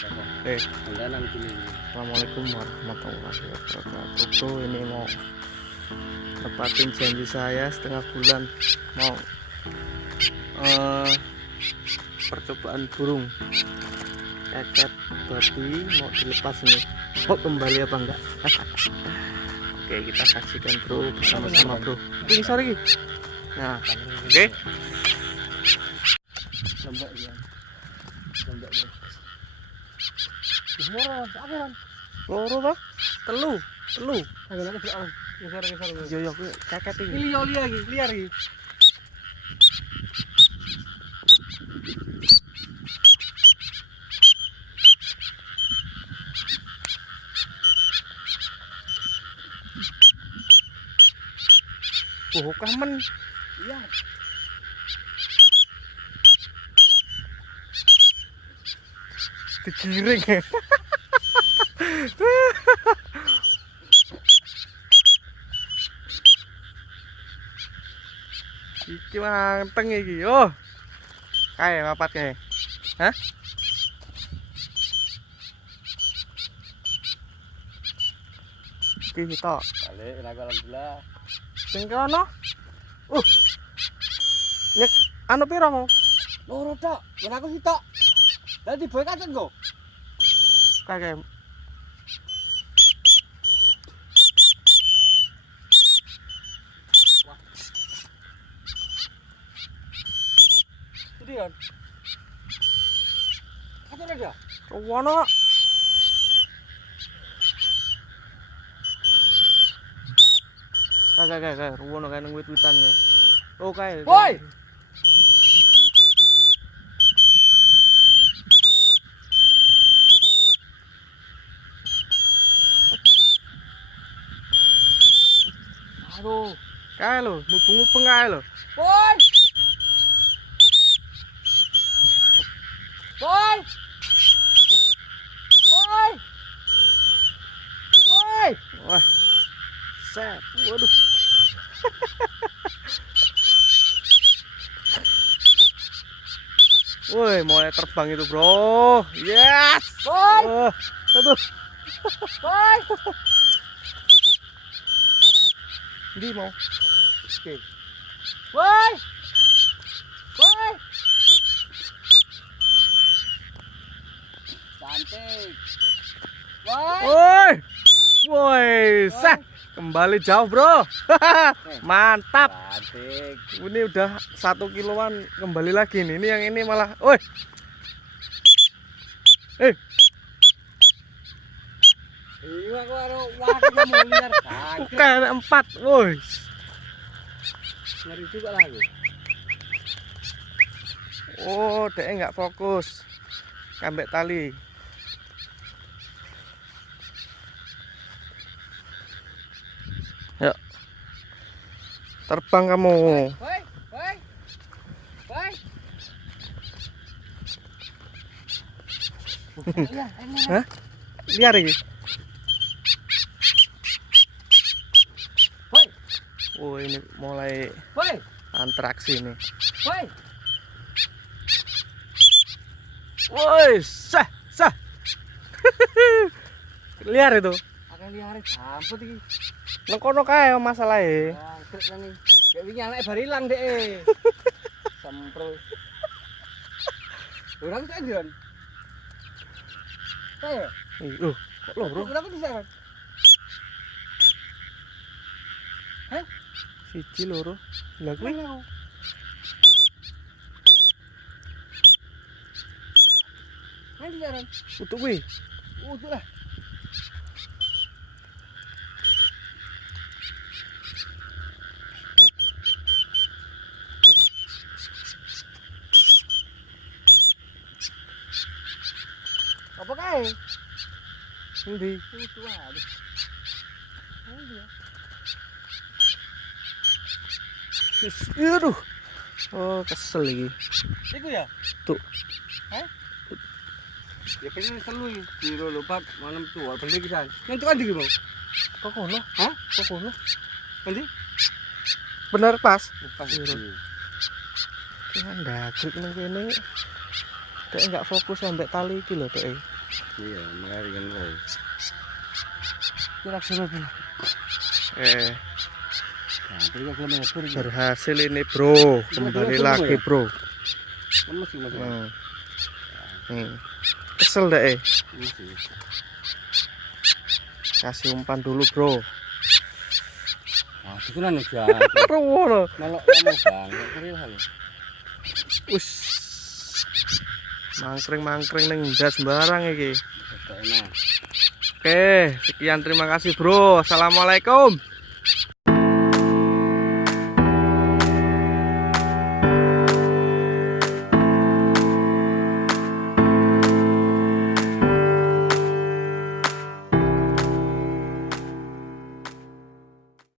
Assalamualaikum warahmatullahi wabarakatuh. Bro, ini mau nepatin janji saya setengah bulan mau percobaan burung keket babi mau dilepas nih, mau kembali apa enggak? Oke, kita saksikan bro bersama-sama bro. Ini sorry. Nah, oke. Lembek ya. Lembek bro. Loro ta? Telu. Agak geser. Yo yo keket iki. Liar iki. Oh, kamen. Iya. Digiring. Iki manteng iki. Oh. Kae papat kae. Hah? Iki tok. Balik tenaga alhamdulillah. Sing kono. Nek anu piro mau? Loro tok, yen aku sitok. Dadi boy kacen kok. Kae. Itu dia. Kacen dia. Wono. Kae, ruwono kae nang wit-witan kae. Oh kae. Boy. Aduh, Kae lho, mubeng-mubeng kae lho. boy. Boy. Boy. Boy. Wah. Set. Waduh. Woi, mulai terbang itu, bro. Yes. Boy. Aduh. Boy. Ndi mau? Oke. Boy. Boy. Cantik. Boy. Woi. Woi, sah. Kembali jauh, bro. Mantap. Cantik. Ini udah 1 kiloan kembali lagi nih. Ini yang ini malah. Woi. Iya aku karo waktu mau liar. Bukan 4. Woi. Ngeri juga lah aku. Oh, dek nggak fokus. Kambek tali. Yuk. Terbang kamu. Boy. Boy. Boy. Hah? Liar ini. Boy. Oh, ini mulai Boy. antraksi nih. Boy. Woi, sah. Liar itu. Akan liar samput iki. Nang kono kae masalahe. Nah, trek nang. Kayak wingi anake bar ilang dek. Sempro. Ora aku tak ndian. Saya. Kok lo, bro? Kenapa bisa kan? Hah? Siji loro. Lah kuwi Nanti jalan. utuk kuwi. Udah lah. Apa kae? Endi? Itu aduh. Aduh. Oh, kesel iki. Iku ya? Tuh. Hah? Ya pengen telu iki. Biro lupa malam tuh. Beli kisan. Nentu kan iki, Bang. Kok kono? Hah? Kok kono? Nanti? Bener pas. Pas. Kan ndagrik nang kene. Dek enggak fokus ambek tali iki lho, Dek. Iya, mengarikan bro. Kira sama bro. Nah, 3 kilometer. Berhasil ini bro, kembali lagi bro. Masih. Kesel deh. Masih. Kasih umpan dulu bro. Nah, syukuran aja. Rowono. Melok bang, kering hal. Us. Mangkring neng ndas sembarang iki. Enak. Oke, sekian terima kasih bro. Assalamualaikum.